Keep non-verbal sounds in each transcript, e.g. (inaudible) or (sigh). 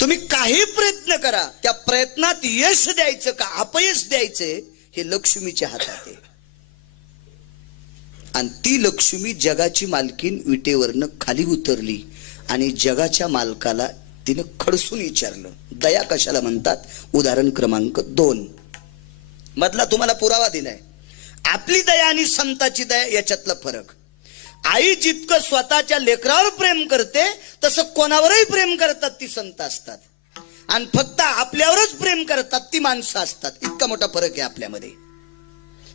तुम्ही काही प्रयत्न करा. त्या प्रयत्नात यश द्यायचं का अपयश द्यायचे हे लक्ष्मीच्या हातात आहे. आणि ती लक्ष्मी जगाची मालकीन विटेवरनं खाली उतरली आणि जगाच्या मालकाला तिनं खडसून विचारलं. दया कशाला म्हणतात? उदाहरण क्रमांक दोन. मधला तुम्हाला पुरावा दिलाय. आपली दया आणि संताची दया याच्यातला फरक. आई जितकं स्वतःच्या लेकरावर प्रेम करते तसं कोणावरही प्रेम करतात ती संत असतात. आणि फक्त आपल्यावरच प्रेम करतात ती माणसं असतात. इतका मोठा फरक आहे आपल्यामध्ये.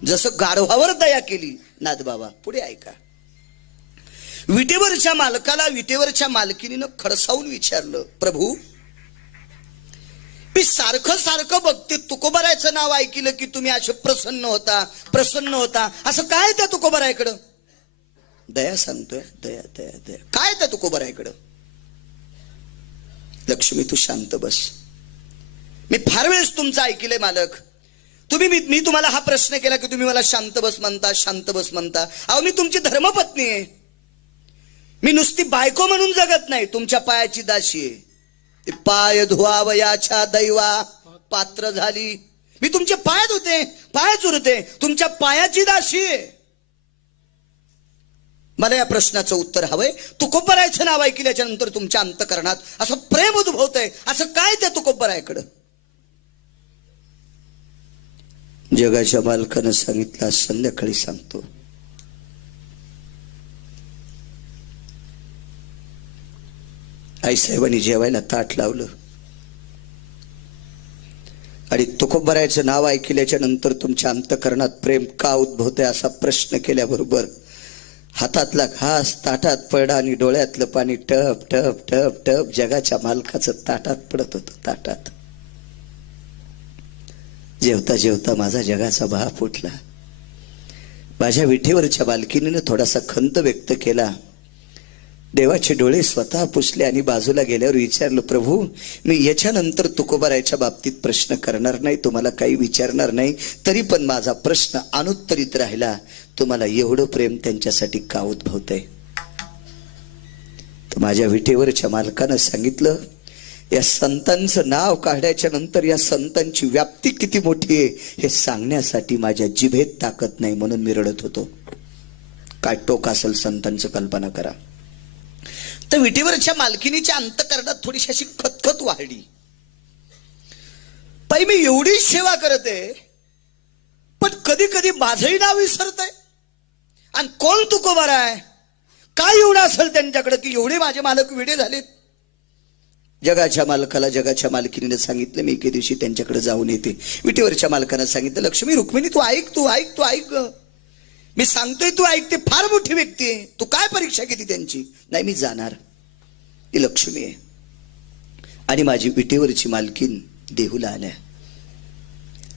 जसं गाढवावर दया केली नाथ बाबा पुढे ऐका. विटेवरच्या मालकाला विटेवरच्या मालकिनीनं खडसावून विचारलं प्रभू मी सारखं सारखं बघते तुकोबरायचं नाव ऐकलं की तुम्ही असे प्रसन्न होता प्रसन्न होता. असं काय त्या तुकोबरायकडं? दया सांगतोय दया दया दया. काय त्या तुकोबरायकडं लक्ष्मी तू शांत बस. मी फार वेळेस तुमचं ऐकलंय मालक. तुम्ही मी मी तुम्हाला हा प्रश्न केला की तुम्ही मला शांत बस म्हणता शांत बस म्हणता. अहो मी तुमची धर्मपत्नी आहे. मी नुसती बायको म्हणून जगत नाही तुमच्या पायाची दाशी आहे. पाय धुवावयाच्या दैवा. पात्र झाली. मी तुमचे पाय धुते पाय चुरते. तुमच्या पायाची दाशी आहे. मला या प्रश्नाचं उत्तर हवंय. तुकोबरायचं नाव ऐकल्याच्या नंतर तुमच्या अंतकरणात असं प्रेम उद्भवतंय. असं काय त्या तुकोबरायकडं? जगाच्या मालकानं सांगितलं संध्याकाळी सांगतो. आईसाहेबांनी जेवायला ताट लावलं. आणि तुकोबरायचं नाव ऐकल्याच्या नंतर तुमच्या अंतकरणात प्रेम का उद्भवतंय असा प्रश्न केल्याबरोबर हातातला घास ताटात पडा आणि डोळ्यातलं पाणी टप टप टप टप जगाच्या मालकाचं ताटात पडत होतं ताटात. जेवता जेवता माझा जगाचा भाव फुटला. माझ्या विठेवरच्या बालकिनीनं थोडासा खंत व्यक्त केला. देवाचे डोळे स्वतः पुसले आणि बाजूला गेल्यावर विचारलं प्रभू मी याच्यानंतर तुकोबारायच्या बाबतीत प्रश्न करणार नाही तुम्हाला काही विचारणार नाही तरी पण माझा प्रश्न अनुत्तरित राहिला. तुम्हाला एवढं प्रेम त्यांच्यासाठी का उद्भवतंय? तर माझ्या विटेवरच्या मालकानं सांगितलं या संतांचं नाव काढायच्या नंतर या संतांची व्याप्ती किती मोठी आहे हे सांगण्यासाठी माझ्या जिभेत ताकद नाही म्हणून मी रडत होतो. काय टोक असेल संतांचं कल्पना करा. तर विटेवरच्या मालकिनीच्या अंतकरणात थोडीशी अशी खतखत वाढली. पाई मी एवढी सेवा करते पण कधी कधी माझंही नाव विसरतय. आणि कोण तुकोबार आहे काय एवढं असेल त्यांच्याकडे की एवढे माझे मालक विडे झालेत? जगाच्या मालकाला जगाच्या मालकिनीने सांगितलं मी एके दिवशी त्यांच्याकडे जाऊन येते. विटेवरच्या मालकानं सांगितलं लक्ष्मी रुक्मिणी तू ऐक तू ऐक तू ऐक मी सांगतोय तू ऐकते फार मोठी व्यक्ती आहे. तू काय परीक्षा घेते त्यांची? नाही मी जाणार. ती लक्ष्मी आहे. आणि माझी विटेवरची मालकीन देहूला आल्या.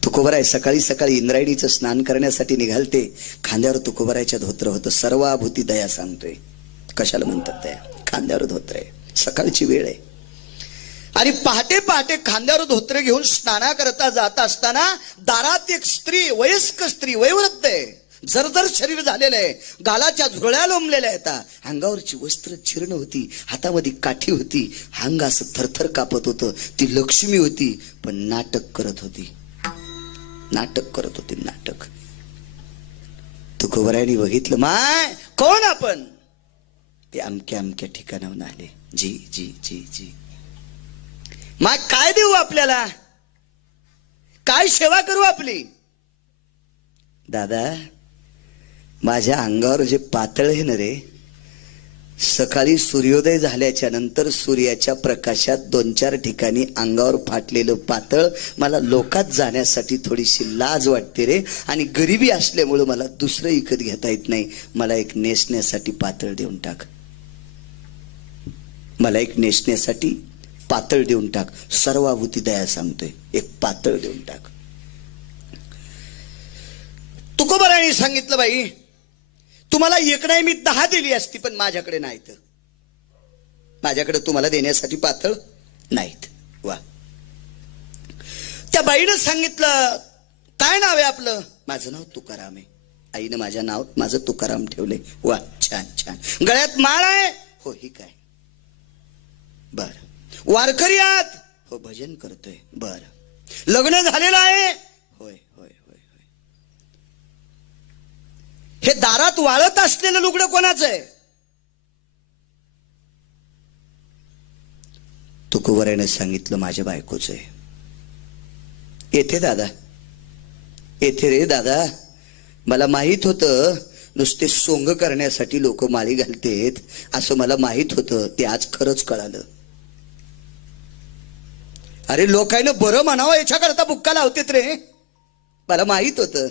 तुकोबराय सकाळी सकाळी इंद्रायणीचं स्नान करण्यासाठी निघालते. खांद्यावर तुकोबरायच्या धोत्र होतं सर्वाभूती दया सांगतोय. कशाला म्हणतात दया खांद्यावर धोत्र आहे. सकाळची वेळ आहे. आणि पहाटे पहाटे खांद्यावर धोत्र घेऊन स्नाना करता जात असताना दारात एक स्त्री वयस्क स्त्री वयवृद्ध आहे. जरजर शरीर झालेलं आहे. गालाच्या झुरळ्या लोंबलेल्या आहेत. अंगावरची वस्त्र जीर्ण होती. हातामध्ये काठी होती. अंग असं थरथर कापत होतं. ती लक्ष्मी होती. पण नाटक करत होती. नाटक करत होती नाटक. तुकोबरायनी बघितलं माय कोण आपण? ते अमक्या अमक्या ठिकाणाहून आले. जी जी जी जी. माय काय देऊ आपल्याला? काय सेवा करू आपली? दादा माझ्या अंगावर जे पातळ आहे ना रे सकाळी सूर्योदय झाल्याच्यानंतर सूर्याच्या प्रकाशात दोन चार ठिकाणी अंगावर फाटलेलं पातळ मला लोकात जाण्यासाठी थोडीशी लाज वाटते रे. आणि गरिबी असल्यामुळं मला दुसरं विकत घेता येत नाही. मला एक नेसण्यासाठी पातळ देऊन टाक. मला एक नेसण्यासाठी पातळ देऊन टाक. सर्वाभूती दया सांगतोय. एक पातळ देऊन टाक. तुकोबराणी सांगितलं बाई तुम्हाला एक नाही मी दहा दिली असती पण माझ्याकडे नाहीत. माझ्याकडे तुम्हाला देण्यासाठी पातळ नाहीत. वा. त्या बाईनं सांगितलं काय नाव आहे आपलं? माझं नाव तुकाराम आहे. आईनं माझ्या नाव माझं तुकाराम ठेवले वा छान छान. गळ्यात माळ आहे? हो ही काय? बर. वारकरी आहात? हो भजन करतोय. बर. लग्न झालेलं आहे होय होय होय होय हे दारात वाळत असलेलं लुगडं कोणाचं आहे? तुकुवऱ्याने सांगितलं माझ्या बायकोच आहे. येथे दादा. येथे रे दादा. मला माहीत होतं नुसते सोंग करण्यासाठी लोक माळी घालतेत असं मला माहीत होतं. ते आज खरंच कळालं. अरे लोकांना बरं म्हणावं याच्याकरता बुक्का लावतेत रे. मला माहीत होतं.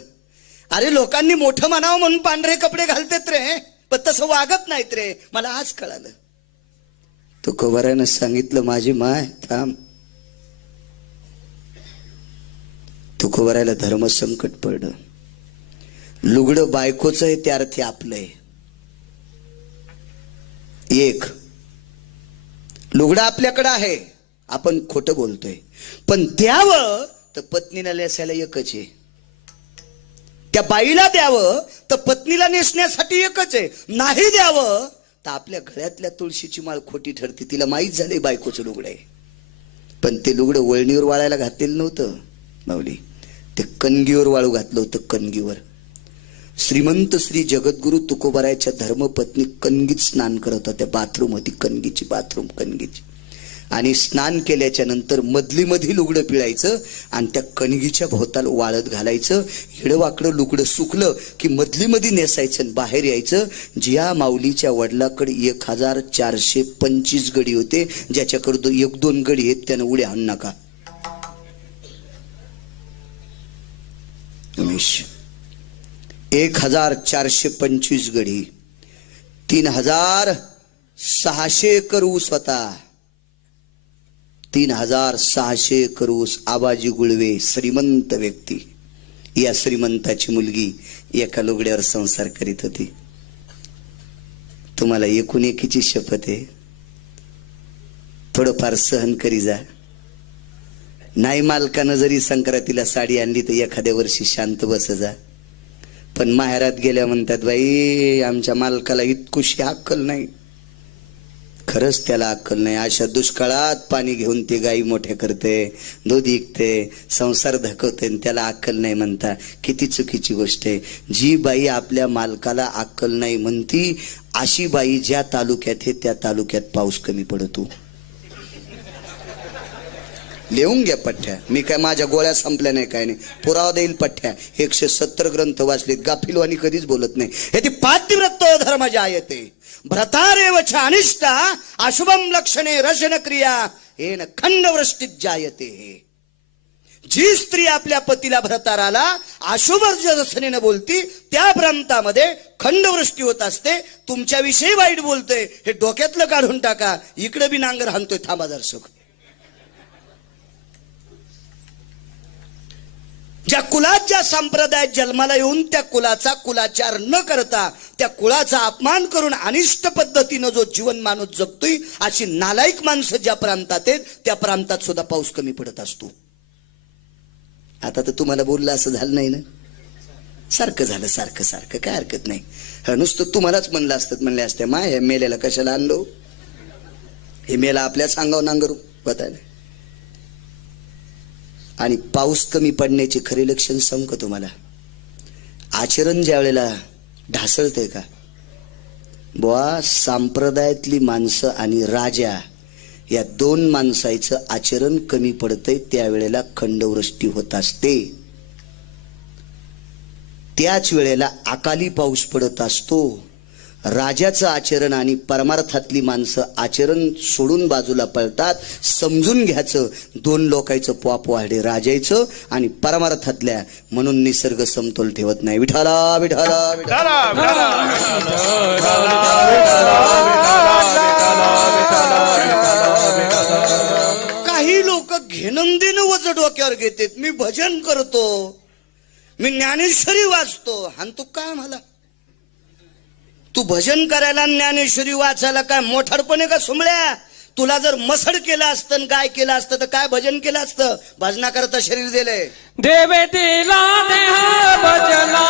अरे लोकांनी मोठं म्हणावं म्हणून पांढरे कपडे घालतेत रे. पण तसं वागत नाहीत रे. मला आज कळालं. तो सांगितलं माझी माय थांब. तुकोबरायला धर्मसंकट पडलं. लुगडं बायकोचं आहे त्या अर्थी आपलं आहे. एक लुगडं आपल्याकडं आहे. आपण खोटं बोलतोय. पण द्यावं तर पत्नीला असायला एकच आहे. त्या बाईला द्यावं तर पत्नीला नेसण्यासाठी एकच आहे. नाही द्यावं तर आपल्या घळ्यातल्या तुळशीची माळ खोटी ठरते तिला माहीत झाले बायकोचं लुगडं आहे. पण ते लुगडं वळणीवर वाळायला घातलेलं नव्हतं माऊली. ते कणगीवर वाळू घातलं होतं कणगीवर. श्रीमंत श्री जगद्गुरु तुकोबारायच्या धर्मपत्नी कणगीत स्नान करत होत्या बाथरूम होती कणगीची बाथरूम कणगीची. आणि स्नान केल्याच्यानंतर मधली मधी लुगडं पिळायचं आणि त्या कणगीच्या भोवताल वाळत घालायचं. हिडवाकडं लुगडं सुकलं की मधली मधी नेसायचं आणि बाहेर यायचं. जिया माऊलीच्या वडिलाकडे एक हजार चारशे पंचवीस गडी होते. ज्याच्याकडं एक दोन गडी आहेत त्यानं उड्या आणू नका. उमेश एक हजार चारशे पंचवीस गडी तीन हजार सहाशे एकर ऊस होता तीन हजार सहाशे करोस आबाजी गुळवे श्रीमंत व्यक्ती. या श्रीमंताची मुलगी एका लुगड्यावर संसार करीत होती. तुम्हाला एकूण एकीची शपथ आहे. थोडंफार सहन करी जा. नाही मालकानं जरी संक्रांतीला साडी आणली तर एखाद्या वर्षी शांत बस जा. पण माहेरात गेल्या म्हणतात बाई आमच्या मालकाला इतकुशी अक्कल नाही. खरंच त्याला अक्कल नाही. अशा दुष्काळात पाणी घेऊन ती गाई मोठे करते दूध विकते संसार धकवते आणि त्याला अक्कल नाही म्हणता. किती चुकीची गोष्ट आहे. जी बाई आपल्या मालकाला अक्कल नाही म्हणती अशी बाई ज्या तालुक्यात आहे त्या तालुक्यात पाऊस कमी पडतो. लिहून घ्या पठ्ठ्या. मी काय माझ्या गोळ्या संपल्या नाही काय नाही. पुरावा देईल पठ्ठ्या. एकशे सत्तर ग्रंथ वाचलेत. गाफिलवाणी कधीच बोलत नाही. हे ती पातिव्रत धर्म ते भ्रतारेव च अनिष्टा अशुभम लक्षणे रशन क्रिया हे न खंडवृष्टीत जायते. जी स्त्री आपल्या पतीला भ्रताराला अशुभ रसनेनं बोलती त्या प्रांतामध्ये खंडवृष्टी होत असते. तुमच्याविषयी वाईट बोलतोय. हे डोक्यातलं काढून टाका. इकडे बी नांगर हाणतोय. थांबा दर्शक. ज्या कुलात ज्या संप्रदायात जन्माला येऊन त्या कुलाचा कुलाचार न करता त्या कुळाचा अपमान करून अनिष्ट पद्धतीनं जो जीवन माणूस जगतोय अशी नालायक माणसं ज्या प्रांतात आहेत त्या प्रांतात सुद्धा पाऊस कमी पडत असतो. आता तर तुम्हाला बोललं असं झालं नाही ना? सारखं झालं सारखं सारखं. काय हरकत नाही. नुसतं तुम्हालाच म्हणलं असतं म्हणले असते माय हे मेलेला कशाला आणलो हो? हे? मेला आपल्या सांगाव नांगरू बतायला. आणि पाऊस कमी पडण्याचे खरे लक्षण सांगू का तुम्हाला? आचरण ज्या वेळेला ढासळते का? बुवा संप्रदायातली माणसं आणि राजा या दोन माणसाचं आचरण कमी पडतंय त्यावेळेला खंडवृष्टी होत असते. त्याच वेळेला अकाली पाऊस पडत असतो. राजाचं आचरण आणि परमार्थातली माणसं आचरण सोडून बाजूला पळतात समजून घ्यायचं दोन लोकांचं पॉप वाढे राजायचं आणि परमार्थातल्या म्हणून निसर्ग समतोल ठेवत नाही. विठाला विठाला विठाला काही लोक घेणंदीनं वज डोक्यावर घेतात. मी भजन करतो. मी ज्ञानेश्वरी वाचतो. आणि तू काय मला तू भजन करायला ज्ञानेश्वरी वाचायला काय मोठाडपणे का सुमळ्या? तुला जर मसड केलं असतं आणि काय केलं असतं तर काय भजन केलं असतं? भजना करता शरीर दिलंय. देवे दिला देहा भजना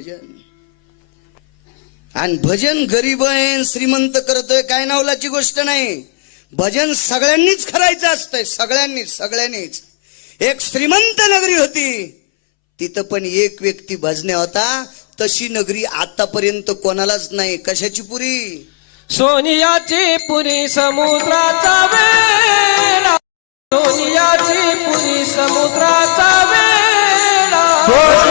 भजन. आणि भजन गरीब आहे श्रीमंत करतोय काय नावलाची गोष्ट नाही. भजन सगळ्यांनीच करायचं असतंय सगळ्यांनीच सगळ्यांनीच. एक श्रीमंत नगरी होती. तिथं पण एक व्यक्ती भजने होता. तशी नगरी आतापर्यंत कोणालाच नाही. कशाची पुरी? सोनियाची पुरी समुद्राचा वेळा. सोनियाची पुरी समुद्राचा वेळा.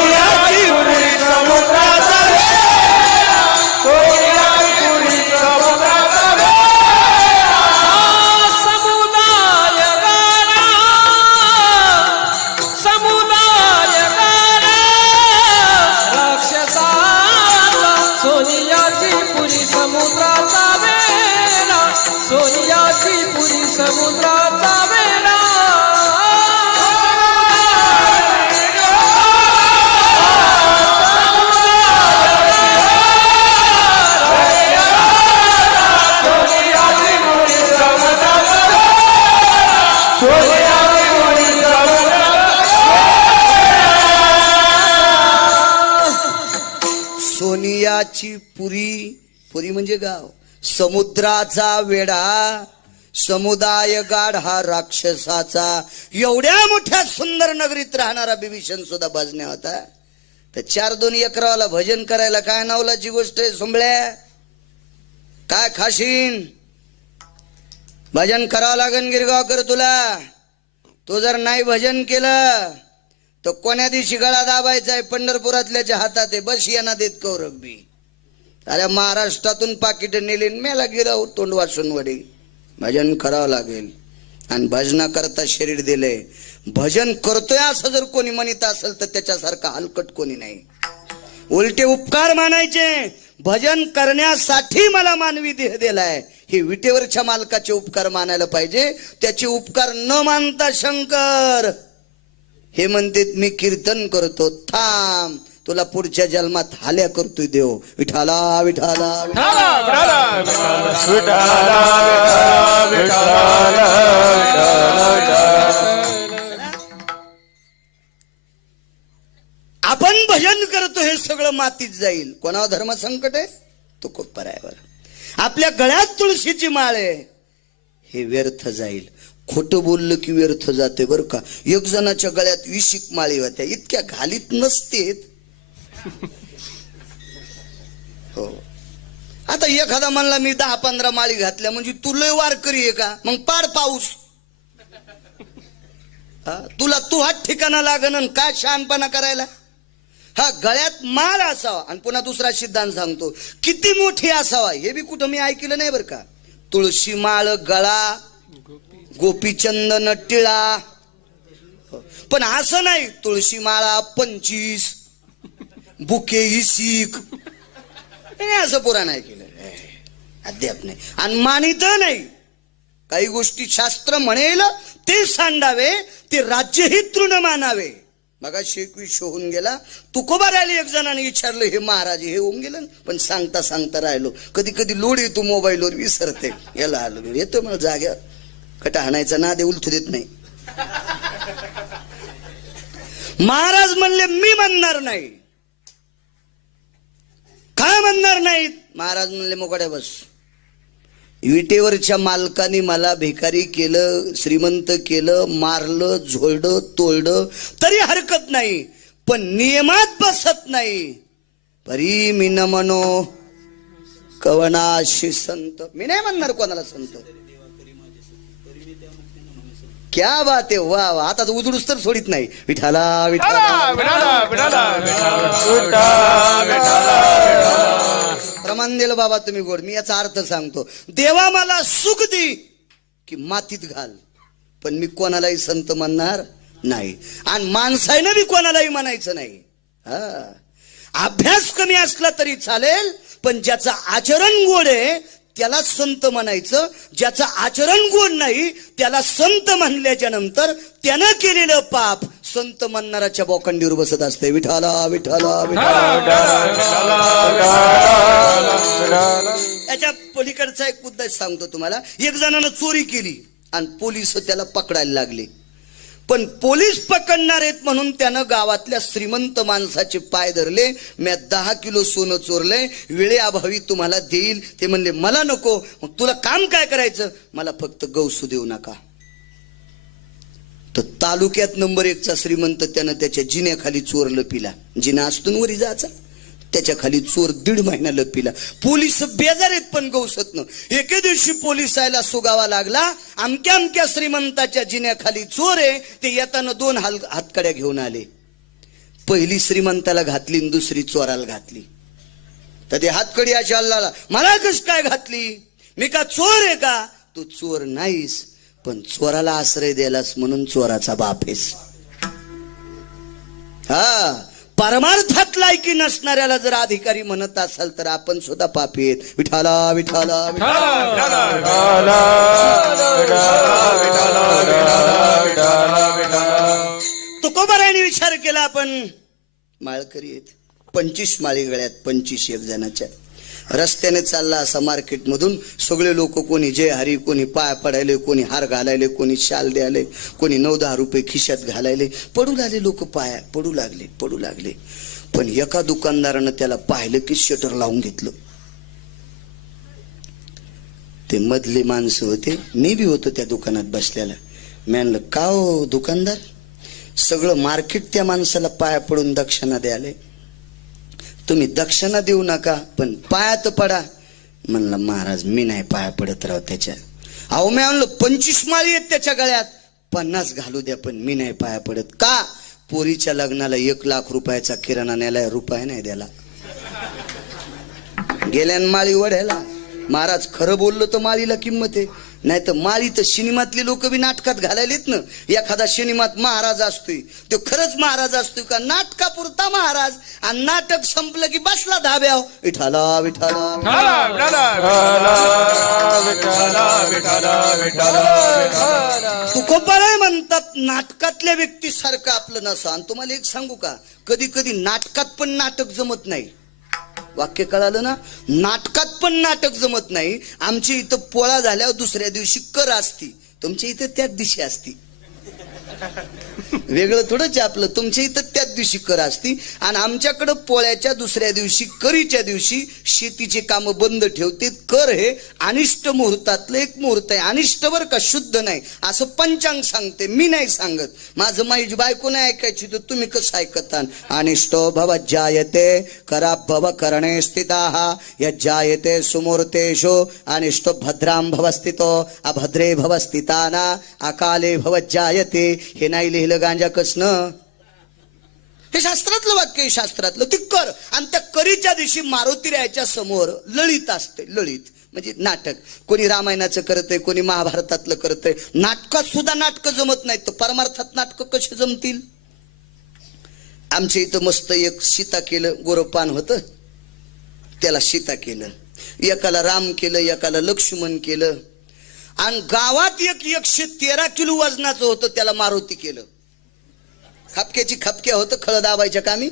सोनियाची पुरी पुरी म्हणजे गाव. समुद्राचा वेडा समुदाय गाढ हा राक्षसाचा. एवढ्या मोठ्या सुंदर नगरीत राहणारा बिभीषण सुद्धा भजने होता. तर चार दोन एकरावाला भजन करायला काय नावलाची गोष्ट आहे सुंबळ्या? काय खाशीन? भजन करावं लागन गिरगावकर तुला. तू जर नाही भजन केलं तर कोण्या दिवशी गळा दाबायचा आहे पंढरपुरातल्याच्या हातात आहे? बस यांना देत कौरबी अरे महाराष्ट्रातून पाकिट नेली मेला गेला हो तोंड वाचून वडी. भजन करावं लागेल. आणि भजना करता शरीर दिले भजन करतोय असं जर कोणी म्हणत असेल तर त्याच्यासारखा हलकट कोणी नाही. उलटे उपकार मानायचे. भजन करण्यासाठी मला मानवी देह दिलाय. हे विटेवरच्या मालकाचे उपकार मानायला पाहिजे. त्याचे उपकार न मानता शंकर. हे म्हणते मी कीर्तन करतो. थांब. तुला पुढच्या जन्मात हाल्या करतोय देव. विठाला विठाला. आपण भजन करतो हे सगळं मातीत जाईल. कोणावर धर्म संकट आहे? तो खूप पर्यावर आपल्या गळ्यात तुळशीची माळ आहे. हे व्यर्थ जाईल. खोटं बोललं की व्यर्थ जाते बरं का? एक जणाच्या गळ्यात विशिक माळी होत्या. इतक्या घालीत नसतेत. (laughs) हो. आता एखादा म्हणला मी दहा पंधरा माळी घातल्या म्हणजे तू लय वारकरी आहे का? मग पाड पाऊस. हा, तुला तू हात ठिकाणा लागन काय शहाणपणा करायला? हा गळ्यात माळ असावा. आणि पुन्हा दुसरा सिद्धांत सांगतो किती मोठी असावा. हे बी कुठं मी ऐकलं नाही बरं का. तुळशी माळ गळा गोपीचंदन टिळा. हो. पण असं नाही तुळशी माळा पंचवीस बुके ही सीख. असं पुराण नाही केलं. अद्याप नाही. आणि मानित नाही. काही गोष्टी शास्त्र म्हणेल ते सांडावे ते राज्यही तृण मानावे. बघा शेकवीस होऊन गेला. तुकोबा राहिले एक जणांनी विचारलं हे महाराज हे होऊन गेलं पण सांगता सांगता राहिलो. कधी कधी लोड येतो मोबाईलवर विसरते. याला आलो येतो मला जाग्यावर. कटा हाणायचा ना दे उलथू देत नाही. महाराज म्हणले मी म्हणणार नाही. काय म्हणणार नाहीत महाराज म्हणले मोकड्या बस. विटेवरच्या मालकाने मला भिकारी केलं श्रीमंत केलं मारलं झोडलं तोलडं तरी हरकत नाही पण नियमात बसत नाही. परी मी न म्हणो कवनाशी संत मी नाही म्हणणार कोणाला संत. क्या बात आहे वा वा. आता तर उजडूस तर सोडित नाही. विठाला विठाला. प्रमाण दिलं बाबा तुम्ही गोड. मी याचा अर्थ सांगतो. देवा मला सुख दे की मातीत घाल. पण मी कोणालाही संत म्हणणार नाही. आणि माणसाईनं बी कोणालाही म्हणायचं नाही. हा. अभ्यास कमी असला तरी चालेल पण ज्याचं आचरण गोड आहे त्याला संत म्हणायचं ज्याचं आचरण गोड नाही त्याला संत म्हणल्याच्या नंतर त्यानं केलेलं पाप संत म्हणणाराच्या बोकंडीवर बसत असते. विठाला विठाला विठाला याच्या पलीकडचा एक मुद्दा सांगतो तुम्हाला. एक जणानं चोरी केली आणि पोलीस त्याला पकडायला लागले. पण पोलीस पकडणार आहेत म्हणून त्यानं गावातल्या श्रीमंत माणसाचे पाय धरले मी दहा किलो सोनं चोरलंय वेळेअभावी तुम्हाला देईल. ते म्हणले मला नको मग तुला काम काय करायचं? मला फक्त गौसू देऊ नका. तर तालुक्यात नंबर एकचा श्रीमंत त्यानं त्याच्या जिन्याखाली चोरलं पिला. जिना असतून वरी जायचा. त्याच्याखाली चोर दीड महिना लपिला. पोलीस बेजार आहेत पण गौसतनं एके दिवशी पोलीस आयला सुगावा लागला. अमक्या अमक्या श्रीमंताच्या जिन्याखाली चोर आहे. ते येताना दोन हाल हातकड्या घेऊन आले. पहिली श्रीमंताला घातली आणि दुसरी चोराला घातली. तर ते हातकडी अशी अल्लाला मला कस काय घातली? मी का चोर आहे का? तू चोर नाहीस पण चोराला आश्रय द्यायलास म्हणून चोराचा बाप आहेस. हा परमार्थात लायकी नसणाऱ्याला जर अधिकारी म्हणत असाल तर आपण सुद्धा पापी आहेत. विठाला विठाला विठाला. तुकोबारायने विचार केला आपण. माळकरी आहेत. पंचवीस माळी गळ्यात पंचवीस एक जणाच्या रस्त्याने चालला असा मार्केटमधून सगळे लोक कोणी जय हरी कोणी पाय पडायले कोणी हार घालायले कोणी शाल द्यायले कोणी नऊ दहा रुपये खिशात घालायले. पडू लागले लोक पाया पडू लागले पडू लागले. पण एका दुकानदारानं त्याला पाहिलं की शटर लावून घेतलं. ते मधले माणसं होते मी बी होतो त्या दुकानात बसलेला. मी म्हणलं का हो दुकानदार? सगळं मार्केट त्या माणसाला पाया पडून दक्षिणा द्यायला. तुम्ही दक्षिणा देऊ नका पण पायात पडा. म्हणलं महाराज मी नाही पाया पडत राव त्याच्या. अहो मी म्हणलो पंचवीस माळी आहेत त्याच्या गळ्यात. पन्नास घालू द्या पण मी नाही पाया पडत. का? पोरीच्या लग्नाला एक लाख रुपयाचा किराणा न्यायला रुपया नाही द्याला गेल्यान माळी वढ्याला. महाराज खरं बोललो तर माळीला किंमत आहे. नाही तर माळी तर सिनेमातली लोक बी नाटकात घालायलेत ना. एखादा सिनेमात महाराज असतोय. तो खरंच महाराज असतोय का? नाटकापुरता महाराज. आणि नाटक संपलं की बसला धाब्याव विठाला विठाला तुकोबाराय म्हणतात नाटकातल्या व्यक्तीसारखं आपलं नसं. आणि तुम्हाला एक सांगू का? कधी कधी नाटकात पण नाटक जमत नाही. वाक्य कळालं ना? नाटकात पण नाटक जमत नाही. आमच्या इथं पोळा झाल्यावर दुसऱ्या दिवशी कर असती. तुमच्या इथं त्याच दिशा असती. (laughs) वेगळं थोडंच आपलं. तुमच्या इथं त्याच दिवशी कर असती आणि आमच्याकडं पोळ्याच्या दुसऱ्या दिवशी करीच्या दिवशी शेतीचे कामं बंद ठेवते कर हे अनिष्ट मुहूर्तातलं एक मुहूर्त आहे. अनिष्टवर का शुद्ध नाही? असं पंचांग सांगते. मी नाही सांगत. माझं माझी बायको नाही ऐकायची तर तुम्ही कसं ऐकता? अनिष्टो भव जायते करा भव करणे स्थिता. यज्जायते सुमूर्तेशो अनिष्टो भद्राम भव स्थितो अभद्रे भव स्थिताना अकाले भव जायते हे नाही लिहिलं गांजा कसनं? हे शास्त्रातलं वाक्य आहे शास्त्रातलं. ती कर आणि त्या करीच्या दिवशी मारुती रायाच्या समोर लळीत असते लळीत. म्हणजे नाटक. कोणी रामायणाचं करतंय कोणी महाभारतातलं करतंय. नाटकात सुद्धा नाटकं जमत नाहीत. तर परमार्थात नाटकं कशी जमतील? आमच्या इथं मस्त एक सीता केलं गोरपान होतं. त्याला सीता केलं. एकाला राम केलं एकाला लक्ष्मण केलं. आणि गावात एक एकशे तेरा किलो वजनाचं होतं त्याला मारुती केलं. खापक्याची खापक्या होतं खळ दाबायच्या कामी.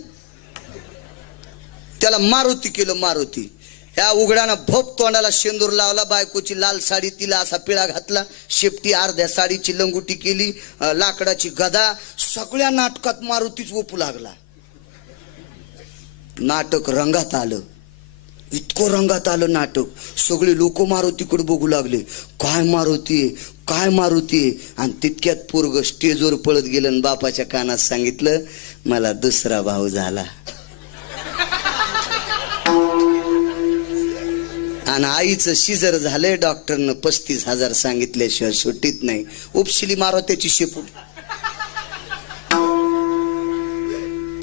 त्याला मारुती केलं मारुती. ह्या उघड्यानं भोप तोंडाला शेंदूर लावला बायकोची लाल साडी तिला असा पिळा घातला. शेपटी अर्ध्या साडीची लंगुटी केली लाकडाची गदा. सगळ्या नाटकात मारुतीच ओपू लागला. नाटक रंगात आलं. इतकं रंगात आलं नाटक. सगळे लोक मारुतीकडे बघू लागले. काय मारुती काय मारुती आणि तितक्यात पोरग स्टेजवर पळत गेलं आणि बापाच्या कानात सांगितलं मला दुसरा भाऊ झाला. आणि आईचं शिजर झालंय डॉक्टरनं पस्तीस हजार सांगितल्याशिवाय सुट्टीत नाही. उपशिली मारुत्याची शेपूट.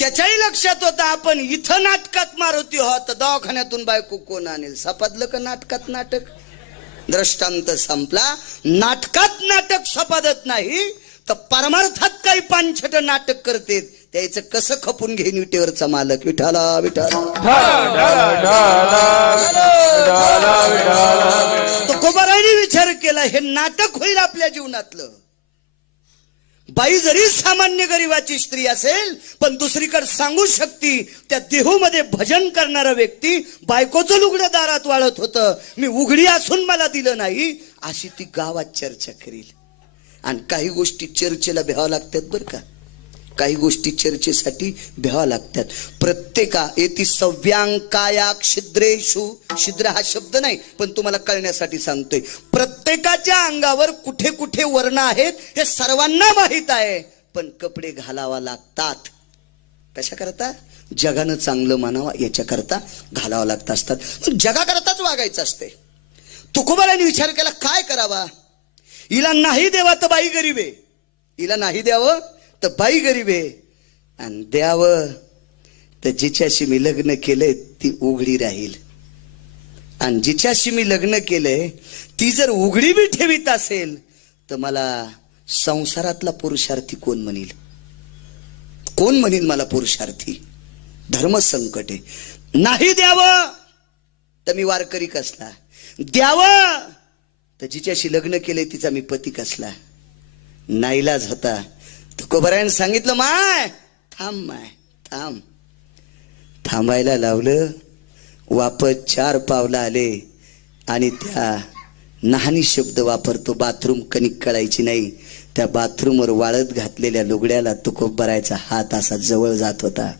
त्याच्याही लक्षात होता आपण इथं नाटकात मारुती होत दवाखान्यातून बायको कोण आणेल? सपादलं का नाटकात नाटक? दृष्टांत संपला. नाटकात नाटक सपादत नाही तर परमार्थात काही पानछट नाटक करते. त्याचं कसं खपून घेईन विटेवरचा मालक? विठाला विठाला. तुकोबाराने विचार केला हे नाटक होईल आपल्या जीवनातलं. बाई जरी सामान्य गरिबाची स्त्री असेल पण दुसरीकडे सांगू शकती त्या देहूमध्ये भजन करणारा व्यक्ती बायकोचं लुगडं दारात वाळत होतं. मी उघडी असून मला दिलं नाही. अशी ती गावात चर्चा करील. आणि काही गोष्टी चर्चेला भ्यावं लागतात बरं का? काही गोष्टी चर्चेसाठी भ्यावा लागतात. प्रत्येका येती सव्यांकाया छिद्रेशु छिद्र हा शब्द नाही पण तुम्हाला कळण्यासाठी सांगतोय. प्रत्येकाच्या अंगावर कुठे कुठे वर्ण आहेत हे सर्वांना माहीत आहे पण कपडे घालावा लागतात. कशा करता? जगानं चांगलं मानावा याच्याकरता घालावा लागत असतात. जगाकरताच वागायचं असते. तुकोबाराने विचार केला काय करावा? हिला नाही देवा तर बाई गरीब आहे. हिला नाही द्यावं? तर बाई गरीब आहे. आणि द्यावं. तर जिच्याशी मी लग्न केलंय ती उघडी राहील. आणि जिच्याशी मी लग्न केलंय ती जर उघडी बी ठेवीत असेल तर मला संसारातला पुरुषार्थी कोण म्हणील? कोण म्हणील मला पुरुषार्थी? धर्मसंकट आहे. नाही द्यावं. तर मी वारकरी कसला? द्यावं. तर जिच्याशी लग्न केले तिचा मी पती कसला? नाईलाज होता. तुकोबरायन सांगितलं माय थांब माय थांब. थांबायला लावलं वापस चार पावलं आले आणि त्या नहानी शब्द वापरतो बाथरूम कणिक कळायची नाही. त्या बाथरूमवर वाळत घातलेल्या लुगड्याला तुकोबरायचा हात असा जवळ जात होता.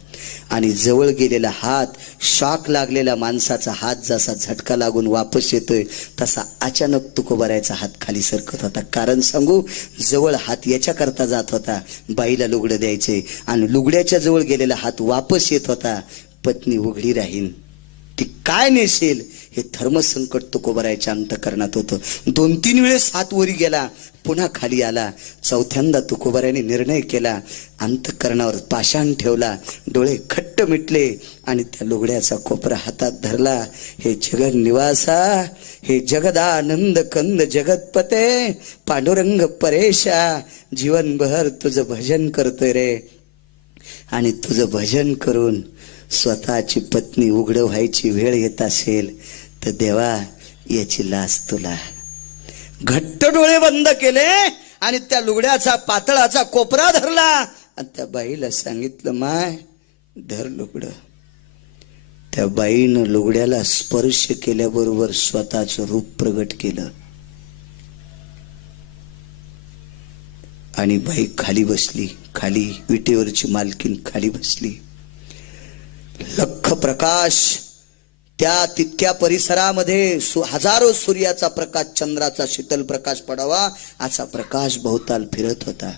आणि जवळ गेलेला हात शॉक लागलेल्या माणसाचा हात जसा झटका लागून वापस येतोय तसा अचानक तुकोबरायचा हात खाली सरकत होता. कारण सांगू जवळ हात याच्याकरता जात होता. बाईला लुगडं द्यायचे आणि लुगड्याच्या जवळ गेलेला हात वापस येत होता. पत्नी उघडी राहीन. ती काय नेसेल हे धर्मसंकट तुकोबरायच्या अंतकरणात होतं. दोन तीन वेळेस हात वरी गेला पुन्हा खाली आला. चौथ्यांदा तुकोबऱ्याने निर्णय केला अंतकरणावर पाषाण ठेवला डोळे खट्ट मिटले आणि त्या लुगड्याचा कोपरा हातात धरला. हे जगन निवासा हे जगदानंद कंद जगतपते पांडुरंग परेशा जीवनभर तुझं भजन करतोय रे. आणि तुझं भजन करून स्वतःची पत्नी उघड व्हायची वेळ येत असेल. तर देवा याची लाज तुला. घट्ट डोळे बंद केले आणि त्या लुगड्याचा पातळाचा कोपरा धरला. आणि त्या बाईला सांगितलं माय धर लुगड. त्या बाईनं लुगड्याला स्पर्श केल्याबरोबर स्वतःचं रूप प्रगट केलं. आणि बाई खाली बसली खाली विटेवरची मालकीन खाली बसली. लख प्रकाश त्या तितक्या परिसरामध्ये सु- हजारो सूर्याचा प्रकाश चंद्राचा शीतल प्रकाश पडावा असा प्रकाश भोवताल फिरत होता.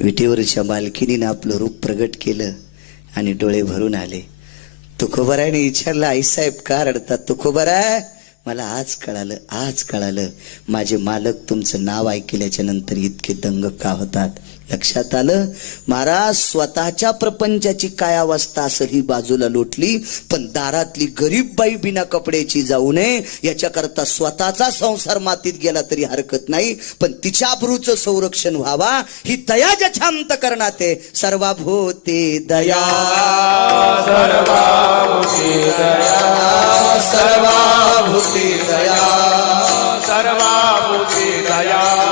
विटेवरच्या मालकिनीनं आपलं रूप प्रगट केलं आणि डोळे भरून आले. तुकोबरायने विचारलं आईसाहेब का रडतात? तुकोबराय मला आज कळालं आज कळालं. माझे मालक तुमचं नाव ऐकल्याच्या नंतर इतके दंग का होतात? लक्षात आलं? महाराज स्वतःच्या प्रपंचाची काय अवस्था? असेल ही बाजूला लोटली. पण दारातली गरीब बाई बिना कपड्याची जाऊ नये. याच्याकरता स्वतःचा संसार मातीत गेला तरी हरकत नाही. पण तिच्या भ्रूचं संरक्षण व्हावा ही दया जछांत करणात सर्वा भोते दया. सर्वा भूती दया. सर्वा भूती दया.